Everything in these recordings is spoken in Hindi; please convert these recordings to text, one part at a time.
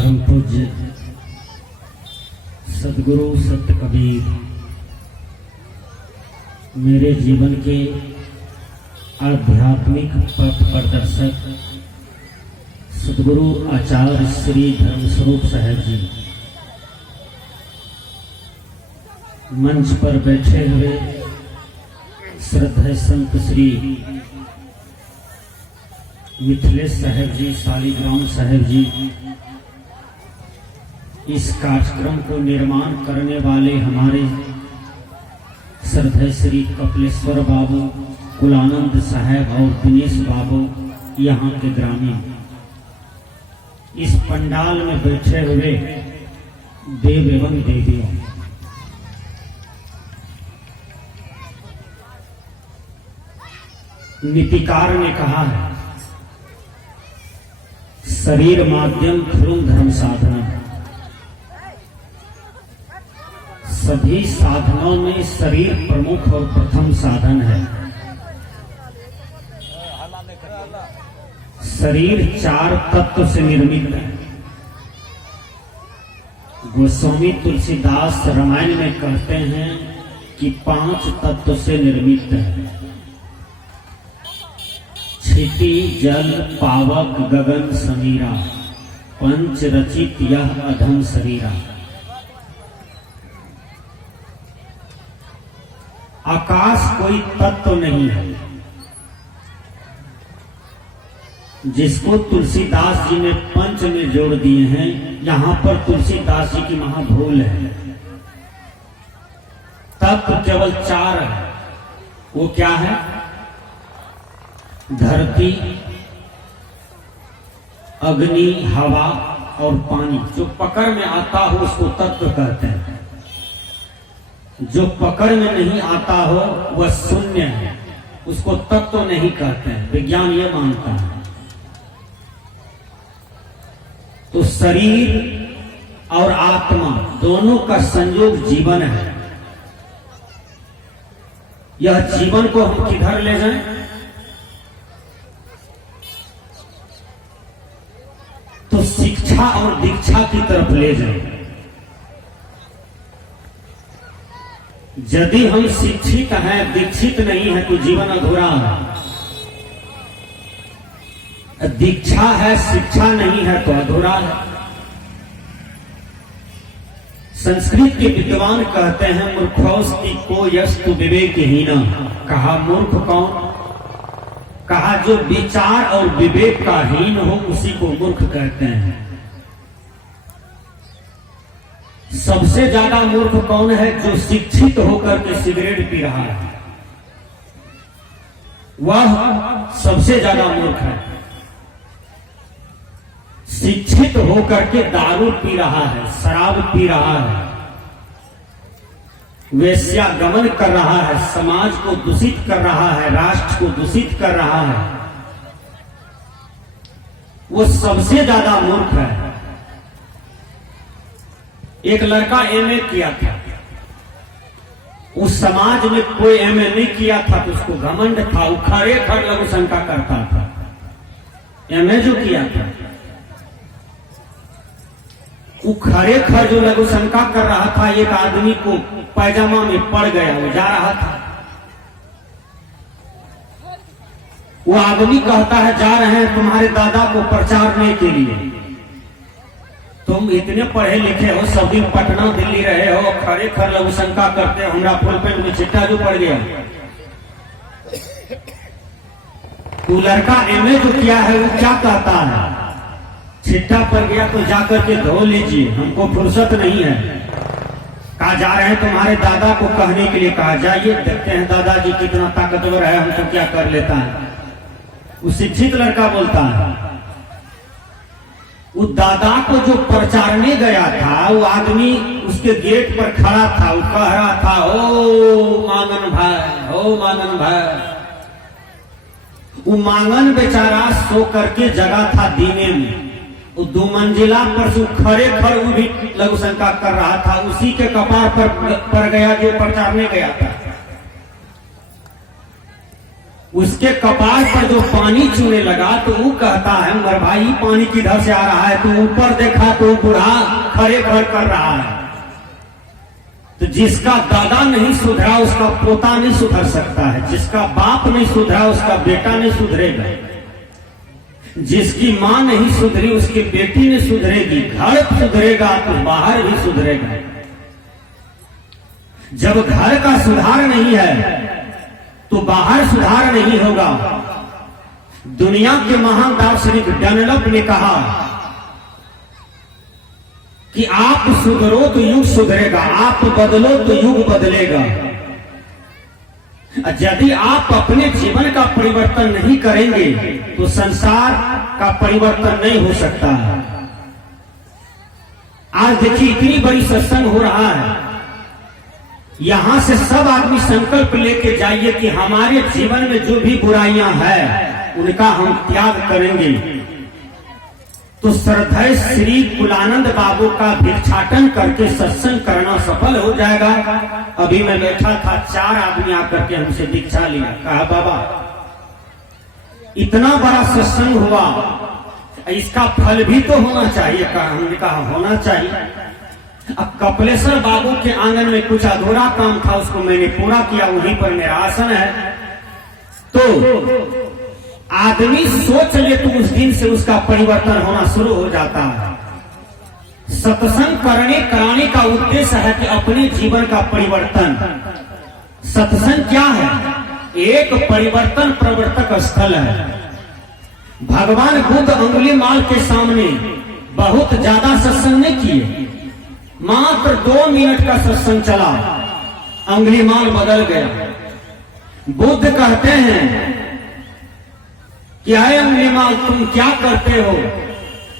परम पूज्य सदगुरु सत कबीर मेरे जीवन के आध्यात्मिक पथ प्रदर्शक सदगुरु आचार्य श्री धर्मस्वरूप साहब जी, मंच पर बैठे हुए श्रद्धेय संत श्री मिथिलेश साहब जी, शालिग्राम साहब जी, इस कार्यक्रम को निर्माण करने वाले हमारे श्रद्धेय श्री कपिलेश्वर बाबू, कुलानंद साहब और दिनेश बाबू, यहाँ के ग्रामीण, इस पंडाल में बैठे हुए देव एवं देवियों, नीतिकार ने कहा है शरीर माध्यम ध्रुव धर्म साधना। सभी साधनों में शरीर प्रमुख और प्रथम साधन है। शरीर 4 तत्व से निर्मित है। गोस्वामी तुलसीदास रामायण में कहते हैं कि 5 तत्व से निर्मित है। क्षिति जल पावक गगन समीरा, पंच रचित यह अधम शरीरा। आकाश कोई तत्व नहीं है, जिसको तुलसीदास जी ने पंच में जोड़ दिए हैं। यहां पर तुलसीदास जी की महाभूल है। तत्व केवल 4 है। वो क्या है? धरती, अग्नि, हवा और पानी। जो पकड़ में आता हो उसको तत्व कहते हैं। जो पकड़ में नहीं आता हो वह शून्य है, उसको तत्व नहीं कहते हैं। विज्ञान ये मानता है। तो शरीर और आत्मा दोनों का संयोग जीवन है। यह जीवन को हम किधर ले जाएं? तो शिक्षा और दीक्षा की तरफ ले जाएं। यदि हम शिक्षित हैं, दीक्षित नहीं है, तो जीवन अधूरा है। दीक्षा है, शिक्षा नहीं है, तो अधूरा है। संस्कृत के विद्वान कहते हैं मूर्खोस्ति को यस्तु विवेकहीन। कहा मूर्ख कौन? कहा जो विचार और विवेक का हीन हो उसी को मूर्ख कहते हैं। सबसे ज्यादा मूर्ख कौन है? जो शिक्षित होकर के सिगरेट पी रहा है, वह सबसे ज्यादा मूर्ख है। शिक्षित होकर के दारू पी रहा है, शराब पी रहा है, वेश्यागमन कर रहा है, समाज को दूषित कर रहा है, राष्ट्र को दूषित कर रहा है, वो सबसे ज्यादा मूर्ख है। एक लड़का एमए किया था, उस समाज में कोई एमए नहीं किया था तो उसको घमंड था। वो खरे खर लघु शंका करता था। एमए जो किया था वो खरे खर जो लघु शंका कर रहा था, एक आदमी को पैजामा में पड़ गया, वो जा रहा था। वो आदमी कहता है जा रहे हैं तुम्हारे दादा को प्रचारने के लिए। तुम इतने पढ़े लिखे हो, सब दिन पटना दिल्ली रहे हो, खरे खर लघु शंका करते हो, हमरा फुल पेंट में चिट्टा जो पड़ गया। वो लड़का एमए जो किया है वो क्या कहता है? चिट्टा पड़ गया तो जाकर के धो लीजिए, हमको फुर्सत नहीं है। कहा जा रहे हैं तुम्हारे दादा को कहने के लिए। कहा जाइए, देखते हैं दादाजी कितना ताकतवर है, हमको क्या कर लेता है। वो शिक्षित लड़का बोलता है। वो दादा को जो प्रचारने गया था, वो आदमी उसके गेट पर खड़ा था। वो कह रहा था ओ मांगन भाई, ओ मांगन भाई। वो मांगन बेचारा सो करके जगा था दीने में। वो 2 मंजिला पर से खरे खर वो भी लघु शंका कर रहा था। उसी के कपार पर पड़ गया जो प्रचारने गया था। उसके कपार पर जो पानी चूने लगा तो वो कहता है मर भाई पानी किधर से आ रहा है। तो ऊपर देखा तो बूढ़ा खड़े खड़ कर रहा है। तो जिसका दादा नहीं सुधरा उसका पोता नहीं सुधर सकता है, जिसका बाप नहीं सुधरा उसका बेटा नहीं सुधरेगा, जिसकी माँ नहीं सुधरी उसकी बेटी नहीं सुधरेगी। घर सुधरेगा तो बाहर भी सुधरेगा। जब घर का सुधार नहीं है तो बाहर सुधार नहीं होगा। दुनिया के महान दार्शनिक डनलप ने कहा कि आप सुधरो तो युग सुधरेगा, आप बदलो तो युग बदलेगा। यदि आप अपने जीवन का परिवर्तन नहीं करेंगे तो संसार का परिवर्तन नहीं हो सकता है। आज देखिए इतनी बड़ी सत्संग हो रहा है, यहां से सब आदमी संकल्प लेके जाइए कि हमारे जीवन में जो भी बुराइयां हैं उनका हम त्याग करेंगे तो श्रद्धेय श्री कुलानंद बाबू का भिक्षाटन करके सत्संग करना सफल हो जाएगा। अभी मैं बैठा था, 4 आदमी आकर के हमसे दीक्षा लिया। कहा बाबा इतना बड़ा सत्संग हुआ, इसका फल भी तो होना चाहिए। कहा हमने कहा होना चाहिए। अब कपिलेश्वर बाबू के आंगन में कुछ अधूरा काम था, उसको मैंने पूरा किया, वहीं पर मेरा आसन है। तो आदमी सोच ले तो उस दिन से उसका परिवर्तन होना शुरू हो जाता है। सत्संग कराने का उद्देश्य है कि अपने जीवन का परिवर्तन। सत्संग क्या है? एक परिवर्तन प्रवर्तक स्थल है। भगवान बुद्ध अंगुलीमाल के सामने बहुत ज्यादा सत्संग नहीं किए, मात्र 2 मिनट का सत्संग चला, अंगुलीमाल बदल गया। बुद्ध कहते हैं कि आए अंगुलीमाल तुम क्या करते हो?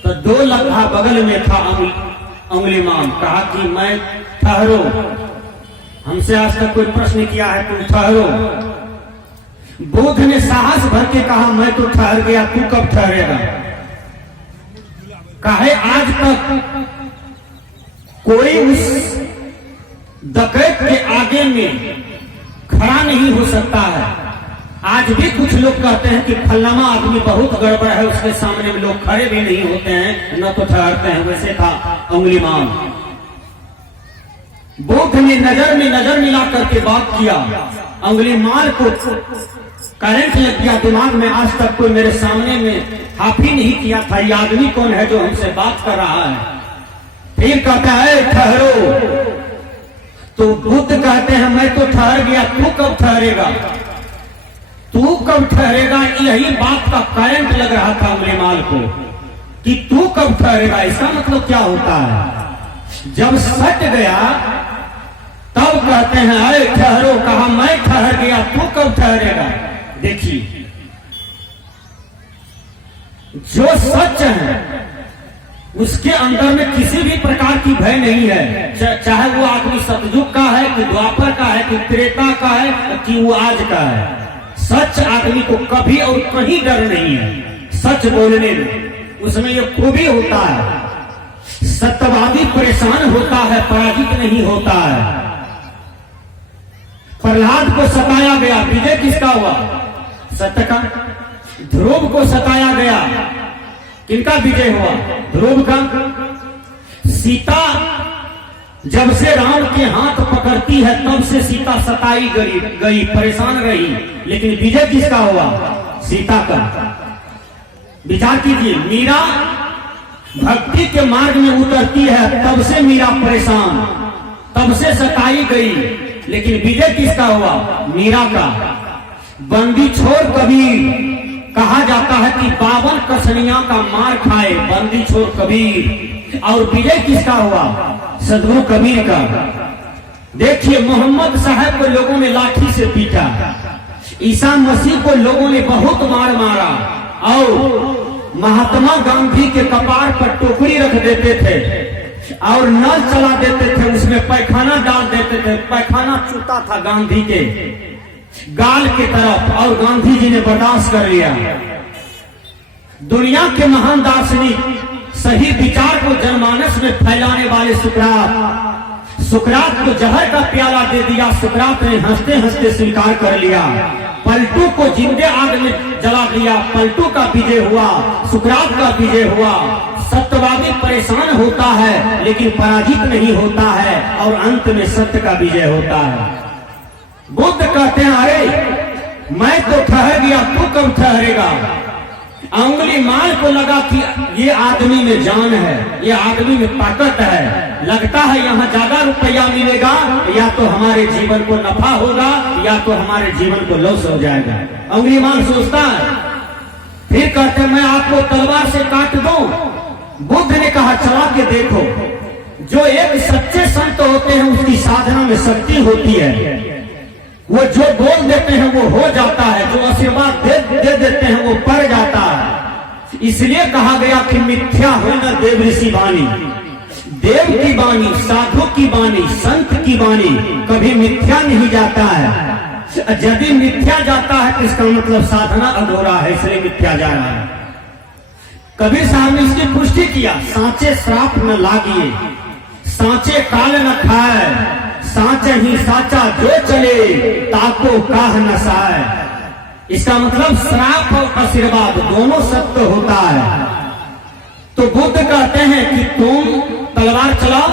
तो 2 लम्हा बगल में था अंगुलीमाल। कहा कि मैं ठहरो, हमसे आज तक कोई प्रश्न किया है, तुम ठहरो। बुद्ध ने साहस भर के कहा मैं तो ठहर गया, तू कब ठहरेगा? कहे आज तक कोई उस डकैत के आगे में खड़ा नहीं हो सकता है। आज भी कुछ लोग कहते हैं कि फलाना आदमी बहुत गड़बड़ है, उसके सामने में लोग खड़े भी नहीं होते हैं, न तो ठहरते हैं। वैसे था अंगुलीमाल। बुद्ध ने नजर में नजर मिला करके बात किया। अंगुलीमाल को करंट लग गया दिमाग में, आज तक कोई मेरे सामने में हाफ ही नहीं किया था, ये आदमी कौन है जो हमसे बात कर रहा है? फिर कहता है ठहरो। तो बुद्ध कहते हैं मैं तो ठहर गया, तू कब ठहरेगा? तू कब ठहरेगा? यही बात का करंट लग रहा था अंगुलीमाल को कि तू कब ठहरेगा। इसका मतलब क्या होता है? जब सट गया तब कहते हैं अरे ठहरो। कहा मैं ठहर गया, तू कब ठहरेगा? देखिए जो सच है उसके अंदर में किसी भी प्रकार की भय नहीं है, चाहे वो आदमी सतयुग का है कि द्वापर का है कि त्रेता का है कि वो आज का है। सच आदमी को कभी और कहीं डर नहीं है। सच बोलने में उसमें ये खूबी होता है। सत्यवादी परेशान होता है, पराजित नहीं होता है। प्रहलाद को सताया गया, विजय किसका हुआ? सत्य का। ध्रुव को सताया गया, किनका विजय हुआ? ध्रुव का। सीता जब से राम के हाथ पकड़ती है तब से सीता सताई गई, परेशान रही, लेकिन विजय किसका हुआ? सीता का। विचार कीजिए, मीरा भक्ति के मार्ग में उतरती है तब से मीरा परेशान, तब से सताई गई, लेकिन विजय किसका हुआ? मीरा का। बंदी छोड़ कबीर कहा जाता है कि 52 कसनिया का मार खाए बंदी छोड़ कबीर, और विजय किसका हुआ? सदगुरु कबीर का। देखिए मोहम्मद साहब को लोगों ने लाठी से पीटा, ईसा मसीह को लोगों ने बहुत मार मारा, और महात्मा गांधी के कपार पर टोकरी रख देते थे और नल चला देते थे, उसमें पैखाना डाल देते थे। पैखाना चूता था गांधी के गाल की तरफ, और गांधी जी ने बर्दाश्त कर लिया। दुनिया के महान दार्शनिक सही विचार को जनमानस में फैलाने वाले सुकरात को जहर का प्याला दे दिया। सुकरात ने हंसते हंसते स्वीकार कर लिया, पलटू को जिंदे आग में जला दिया, पलटू का विजय हुआ, सुकरात का विजय हुआ। सत्यवादी परेशान होता है लेकिन पराजित नहीं होता है और अंत में सत्य का विजय होता है। बुद्ध कहते हैं अरे मैं तो ठहर गया, तू कब ठहरेगा? अंगुली माल को लगा कि ये आदमी में जान है, ये आदमी में ताकत है, लगता है यहाँ ज्यादा रुपया मिलेगा, या तो हमारे जीवन को नफा होगा या तो हमारे जीवन को लॉस हो जाएगा। अंगुली माल सोचता है। फिर कहते मैं आपको तलवार से काट दूं। बुद्ध ने कहा चला के देखो। जो एक सच्चे संत होते हैं उसकी साधना में शक्ति होती है, वो जो बोल देते हैं वो हो जाता है, जो आशीर्वाद दे देते हैं वो पड़ जाता है। इसलिए कहा गया कि मिथ्या हो न देव ऋषि वाणी, देव की वाणी, साधु की वाणी, संत की वाणी कभी मिथ्या नहीं जाता है। यदि मिथ्या जाता है तो इसका मतलब साधना अधूरा है, इसलिए मिथ्या जा रहा है। कबीर साहब ने इसकी पुष्टि किया, सांचे श्राप न लागिए, सांचे काल न खाए, साचा ही साचा जो चले ताको काह नसाए। इसका मतलब श्राप और आशीर्वाद दोनों सत्य होता है। तो बुद्ध कहते हैं कि तुम तलवार चलाओ।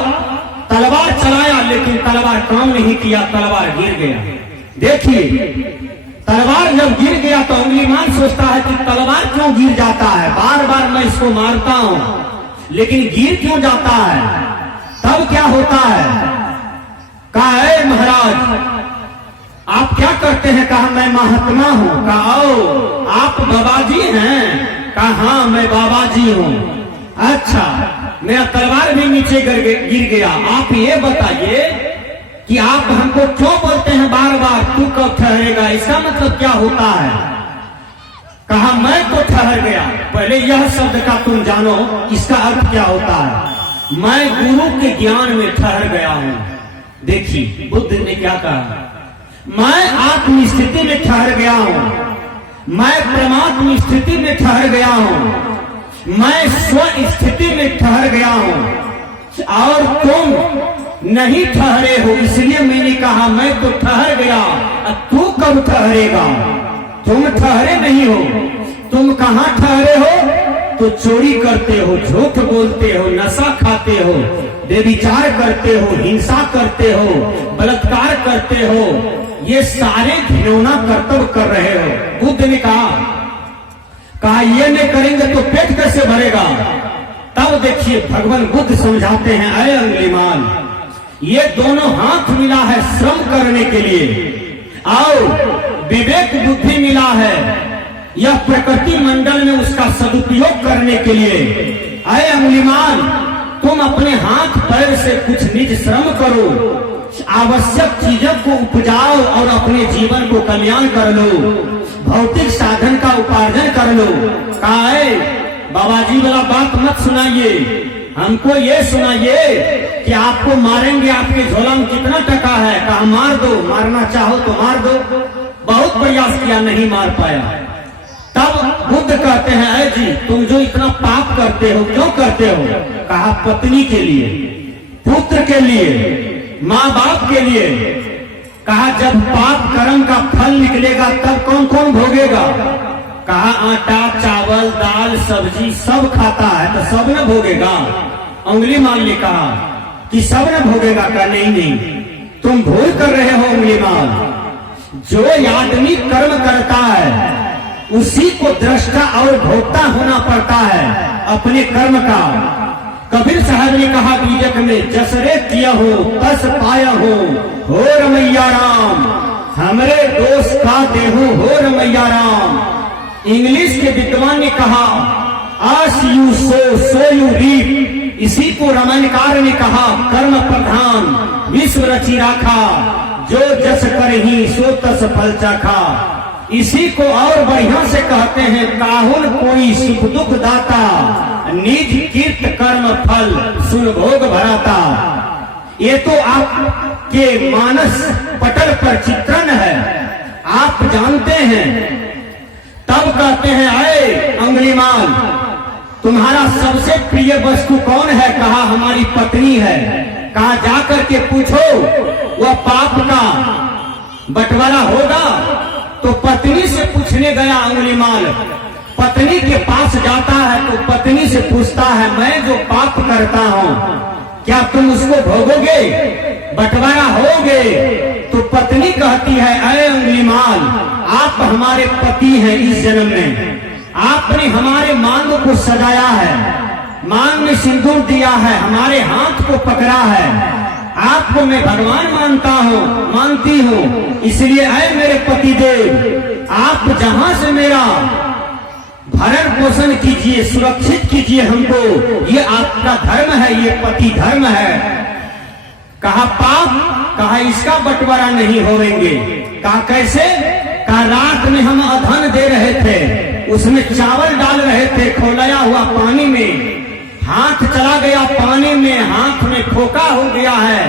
तलवार चलाया लेकिन तलवार काम नहीं किया, तलवार गिर गया। देखिए तलवार जब गिर गया तो अंगुलीमान सोचता है कि तलवार क्यों गिर जाता है, बार बार मैं इसको मारता हूं लेकिन गिर क्यों जाता है। तब क्या होता है, कहा महाराज आप क्या करते हैं? कहा मैं महात्मा हूं। कहा ओ आप बाबा जी हैं? कहा हाँ मैं बाबा जी हूं। अच्छा मेरा तलवार भी नीचे गिर गया। आप ये बताइए कि आप हमको क्यों बोलते हैं बार बार तू कब ठहरेगा, इसका मतलब क्या होता है? कहा मैं तो ठहर गया। पहले यह शब्द का तुम जानो इसका अर्थ क्या होता है। मैं गुरु के ज्ञान में ठहर गया हूं। देखिए बुद्ध ने क्या कहा, मैं आत्म स्थिति में ठहर गया हूं, मैं परमात्म स्थिति में ठहर गया हूं, मैं स्व स्थिति में ठहर गया हूं और तुम नहीं ठहरे हो, इसलिए मैंने कहा मैं तो ठहर गया। तू कब ठहरेगा? तुम ठहरे नहीं हो। तुम कहां ठहरे हो? तो चोरी करते हो, झूठ बोलते हो, नशा खाते हो, बेविचार करते हो, हिंसा करते हो, बलात्कार करते हो, ये सारे घिनौना कर्तव्य कर रहे हो। बुद्ध ने कहा ये नहीं करेंगे तो पेट कैसे भरेगा? तब देखिए भगवान बुद्ध समझाते हैं अरे अंगुलीमान, ये दोनों हाथ मिला है श्रम करने के लिए और विवेक बुद्धि मिला है यह प्रकृति मंडल में उसका सदुपयोग करने के लिए। अरे अंगुलीमान तुम अपने हाथ पैर से कुछ निज श्रम करो, आवश्यक चीजों को उपजाओ और अपने जीवन को कल्याण कर लो, भौतिक साधन का उपार्जन कर लो। कहा बाबा जी वाला बात मत सुनाइए, हमको ये सुनाइए कि आपको मारेंगे, आपके झोला में कितना टका है? कहा मार दो, मारना चाहो तो मार दो। बहुत प्रयास किया नहीं मार पाया। तब बुद्ध कहते हैं अरे जी तुम जो इतना पाप करते हो क्यों करते हो? कहा पत्नी के लिए, पुत्र के लिए, माँ बाप के लिए। कहा जब पाप कर्म का फल निकलेगा तब कौन कौन भोगेगा? कहा आटा चावल दाल सब्जी सब खाता है तो सब न भोगेगा। अंगुलीमान ने कहा कि सब न भोगेगा। का नहीं तुम भूल कर रहे हो अंगुलीमान। जो आदमी कर्म करता है उसी को दृष्टा और भोक्ता होना पड़ता है अपने कर्म का। कबीर साहब ने कहा बीजक में जसरे किया हो तस पाया हो रमैया राम, हमरे दोस्त का देहू हो रमैया राम। इंग्लिश के विद्वान ने कहा आस यू सो यू रीप। इसी को रमणकार ने कहा कर्म प्रधान विश्व रची राखा, जो जस करही सो तस फल चाखा। इसी को और बढ़िया से कहते हैं काहुल कोई सुख दुख दाता, निज कीर्त कर्म फल सुन भोग भराता। ये तो आपके मानस पटल पर चित्रण है, आप जानते हैं। तब कहते हैं आए अंगुलीमान तुम्हारा सबसे प्रिय वस्तु कौन है? कहा हमारी पत्नी है। कहा जाकर के पूछो वह पाप का बंटवारा होगा तो तो पत्नी से पूछने गया अंगुलीमाल। पत्नी के पास जाता है तो पत्नी से पूछता है, मैं जो पाप करता हूँ क्या तुम उसको भोगोगे, बंटवारा होगे? तो पत्नी कहती है, अरे अंगुलीमाल, आप हमारे पति हैं इस जन्म में, आपने हमारे मांग को सजाया है, मांग में सिंदूर दिया है, हमारे हाथ को पकड़ा है, आपको मैं भगवान मानती हूँ, इसलिए ऐ मेरे पति देव, आप जहां से मेरा भरण पोषण कीजिए, सुरक्षित कीजिए हमको, ये आपका धर्म है, ये पति धर्म है। कहा पाप, कहा इसका बंटवारा नहीं होंगे। कहा कैसे? कहा रात में हम अधन दे रहे थे, उसमें चावल डाल रहे थे खौलाया हुआ पानी में, हाथ चला गया पानी में, हाथ में खोका हो गया है,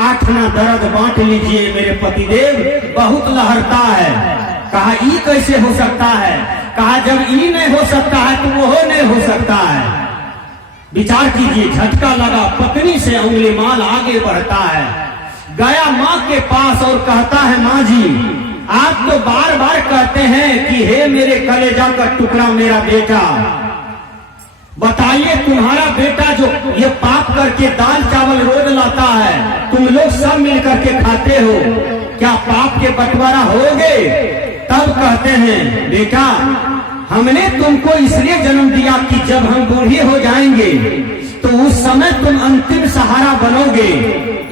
8 आना दर्द बांट लीजिए मेरे पतिदेव, बहुत लहरता है। कहा ई कैसे हो सकता है? कहा जब ई नहीं हो सकता है तो वो नहीं हो सकता है। विचार कीजिए, झटका लगा, पत्नी से अंगुलीमाल आगे बढ़ता है, गया माँ के पास और कहता है, माँ जी आप तो बार बार कहते हैं कि हे मेरे कलेजा का टुकड़ा मेरा बेटा, बताइए तुम्हारा बेटा जो ये पाप करके दाल चावल रोज लाता है, तुम लोग सब मिल करके खाते हो, क्या पाप के बंटवारा होगे? तब कहते हैं, बेटा हमने तुमको इसलिए जन्म दिया कि जब हम बूढ़े हो जाएंगे तो उस समय तुम अंतिम सहारा बनोगे,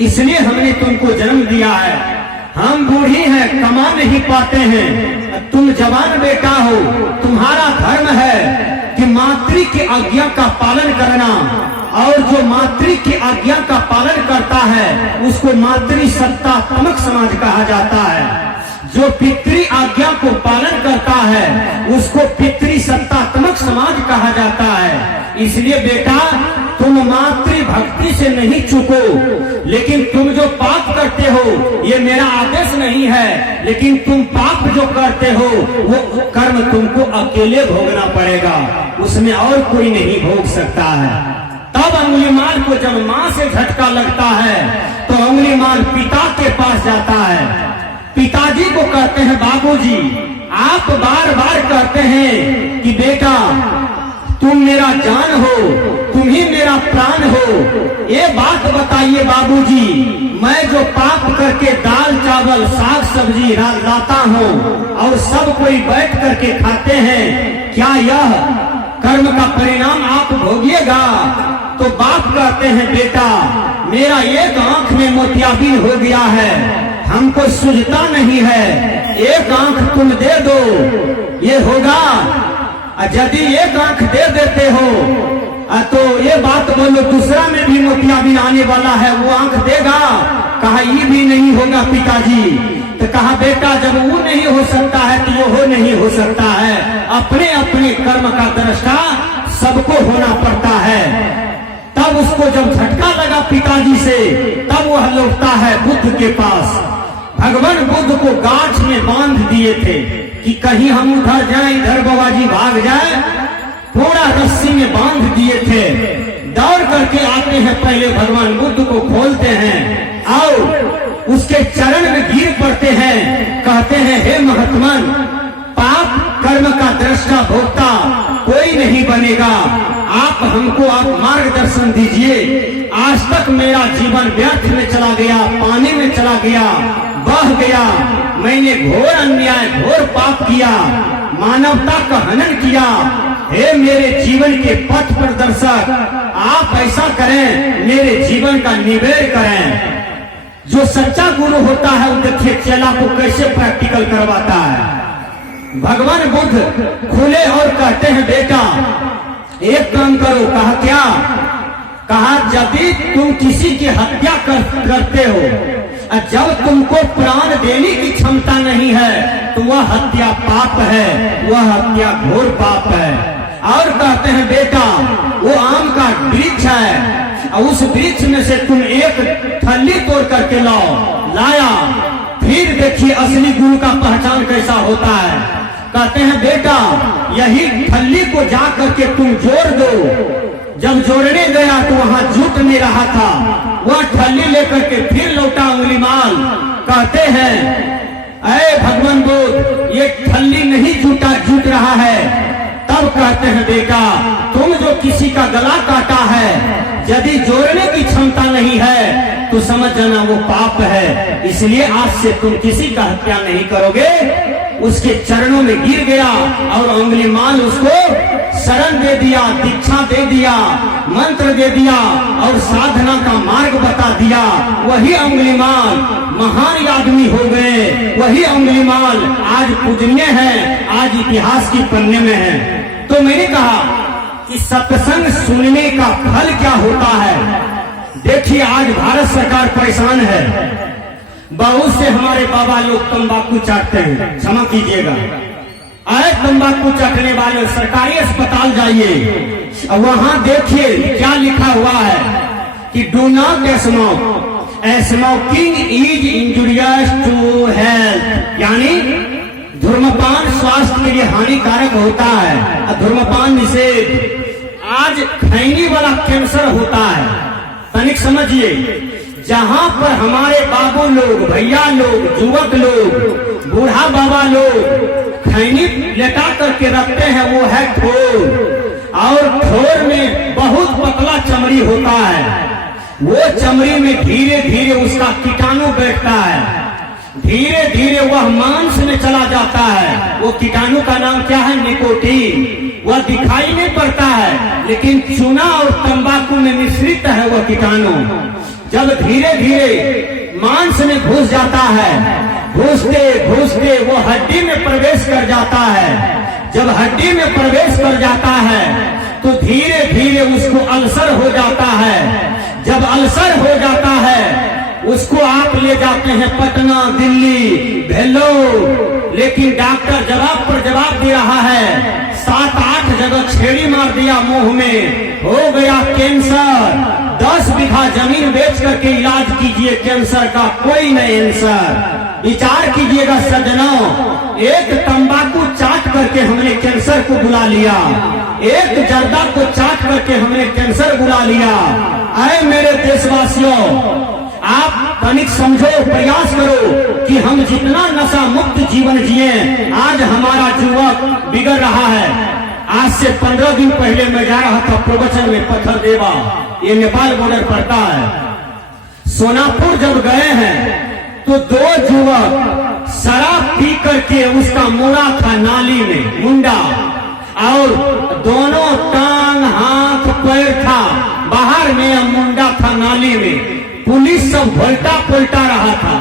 इसलिए हमने तुमको जन्म दिया है। हम बूढ़ी हैं, कमा नहीं पाते हैं, तुम जवान बेटा हो, तुम्हारा धर्म है कि मातृ की आज्ञा का पालन करना, और जो मातृ की आज्ञा का पालन करता है उसको मातृ सत्तात्मक समाज कहा जाता है। जो पितृ आज्ञा को पालन करता है उसको पितृ सत्तात्मक समाज कहा जाता है। इसलिए बेटा तुम मातृ भक्ति से नहीं चूको, लेकिन तुम जो पाप करते हो ये मेरा आदेश नहीं है, लेकिन तुम पाप जो करते हो वो कर्म तुमको अकेले भोगना पड़ेगा, उसमें और कोई नहीं भोग सकता है। तब अंगुलीमाल को जब माँ से झटका लगता है तो अंगुलीमाल पिता के पास जाता है, पिताजी को कहते हैं, बाबूजी आप बार बार कहते हैं कि बेटा तुम मेरा जान हो, तुम ही मेरा प्राण हो, ये बात बताइए बाबूजी, मैं जो पाप करके दाल चावल साग सब्जी लाता हूँ और सब कोई बैठ करके खाते हैं, क्या यह कर्म का परिणाम आप भोगिएगा? तो बाप कहते हैं, बेटा मेरा एक आंख में मोतियाबिंद हो गया है, हमको सूझता नहीं है, एक आंख तुम दे दो, ये होगा? यदि एक आंख दे देते हो तो ये बात बोलो दूसरा में भी मोतियाबिंद आने वाला है, वो आंख देगा? कहा ये भी नहीं होगा पिताजी। तो कहा बेटा जब वो नहीं हो सकता है तो वो हो नहीं हो सकता है, अपने अपने कर्म का दृष्टा सबको होना पड़ता है। तब उसको जब झटका लगा पिताजी से, तब वह लौटता है बुद्ध के पास। भगवान बुद्ध को गाछ में बांध दिए थे कि कहीं हम उधर जाए, इधर बाबाजी भाग जाए, पूरा रस्सी में बांध दिए थे। दौड़ करके आते हैं, पहले भगवान बुद्ध को खोलते हैं और उसके चरण में गिर पड़ते हैं, कहते हैं, हे महात्मन, पाप कर्म का दृष्टा भोक्ता कोई नहीं बनेगा, आप हमको आप मार्गदर्शन दीजिए। आज तक मेरा जीवन व्यर्थ में चला गया, पानी में चला गया, बह गया, मैंने घोर अन्याय घोर पाप किया, मानवता का हनन किया। हे मेरे जीवन के पथ प्रदर्शक, आप ऐसा करें, मेरे जीवन का निवेड़ करें। जो सच्चा गुरु होता है वो देखिए चेला को कैसे प्रैक्टिकल करवाता है। भगवान बुद्ध खुले और कहते हैं, बेटा एक काम करो। कहा क्या? कहा यदि तुम किसी की हत्या करते हो, जब तुमको प्राण देने की क्षमता नहीं है तो वह हत्या पाप है, वह हत्या घोर पाप है। और कहते हैं, बेटा वो आम का वृक्ष है और उस वृक्ष में से तुम एक ठल्ली तोड़ करके लाया, फिर देखिए असली गुरु का पहचान कैसा होता है। कहते हैं, बेटा यही ठल्ली को जा करके तुम जोड़ दो। जब जोड़ने गया तो वहां जुट नहीं रहा था, वह ठल्ली लेकर के फिर लौटा अंगुलीमाल। कहते हैं अरे भगवान बुद्ध, ये ठल्ली नहीं जुट रहा है। तब कहते हैं बेटा, तुम जो किसी का गला काटा है, यदि जोड़ने की क्षमता नहीं है तो समझ जाना वो पाप है। इसलिए आज से तुम किसी का हत्या नहीं करोगे। उसके चरणों में गिर गया और अंगुलीमाल उसको शरण दे दिया, दीक्षा दे दिया, मंत्र दे दिया और साधना का मार्ग बता दिया। वही अंगुलीमाल महान आदमी हो गए। वही अंगुलीमाल आज पूजनीय है, आज इतिहास की पन्ने में है। तो मैंने कहा कि सत्संग सुनने का फल क्या होता है। देखिए आज भारत सरकार परेशान है। बहुत से हमारे बाबा लोग तंबाकू चाटते हैं, क्षमा कीजिएगा। अरे तंबाकू चाटने वाले सरकारी अस्पताल जाइए, वहां देखिए क्या लिखा हुआ है कि do not smoke, smoking is injurious to health, यानी धूम्रपान स्वास्थ्य के लिए हानिकारक होता है। धूम्रपान निषेध। आज खैनी वाला कैंसर होता है। तनिक समझिए, जहां पर हमारे बाबू लोग, भैया लोग, युवक लोग, बूढ़ा बाबा लोग खैनी लेटा करके रखते हैं, वो है ठोर। और ठोर में बहुत पतला चमड़ी होता है। वो चमड़ी में धीरे धीरे उसका कीटाणु बैठता है, धीरे धीरे वह मांस में चला जाता है। वो कीटाणु का नाम क्या है? निकोटीन। वह दिखाई नहीं पड़ता है, लेकिन चूना और तंबाकू में मिश्रित है वह कीटाणु। जब धीरे धीरे मांस में घुस जाता है, घुसते घुसते वो हड्डी में प्रवेश कर जाता है। जब हड्डी में प्रवेश कर जाता है तो धीरे धीरे उसको अल्सर हो जाता है। जब अल्सर हो जाता है उसको आप ले जाते हैं पटना, दिल्ली, भेल्लोर, लेकिन डॉक्टर जवाब पर जवाब दे रहा है। 7-8 जगह छेड़ी मार दिया मुंह में, हो गया कैंसर। 10 बीघा जमीन बेच करके इलाज कीजिए, कैंसर का कोई नहीं आंसर। विचार कीजिएगा सज्जनों, एक तंबाकू चाट करके हमने कैंसर को बुला लिया, एक जर्दा को चाट करके हमने कैंसर बुला लिया। अरे मेरे देशवासियों, आप तनिक समझो, प्रयास करो कि हम जितना नशा मुक्त जीवन जिए। आज हमारा युवक बिगड़ रहा है। आज से 15 दिन पहले मैं जा रहा था प्रवचन में पत्थरदेवा, ये नेपाल बॉर्डर पड़ता है। सोनापुर जब गए हैं तो 2 युवक शराब पी करके, उसका मुड़ा था नाली में, मुंडा, और दोनों टांग हाथ पैर था बाहर में, मुंडा था नाली में। पुलिस सब घोल्टा पुलटा रहा था।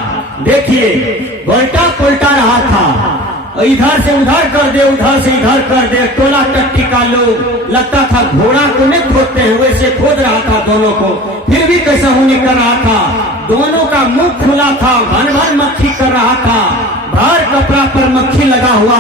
देखिए घोल्टा पुलटा रहा था, इधर से उधर कर दे, उधर से इधर कर दे। टोला टट्टी का लोग, लगता था घोड़ा को नहीं खोदते हैं वैसे खोद रहा था दोनों को। फिर भी कैसा होने कर रहा था, दोनों का मुंह खुला था, भन भन मक्खी कर रहा था, भर कपड़ा पर मक्खी लगा हुआ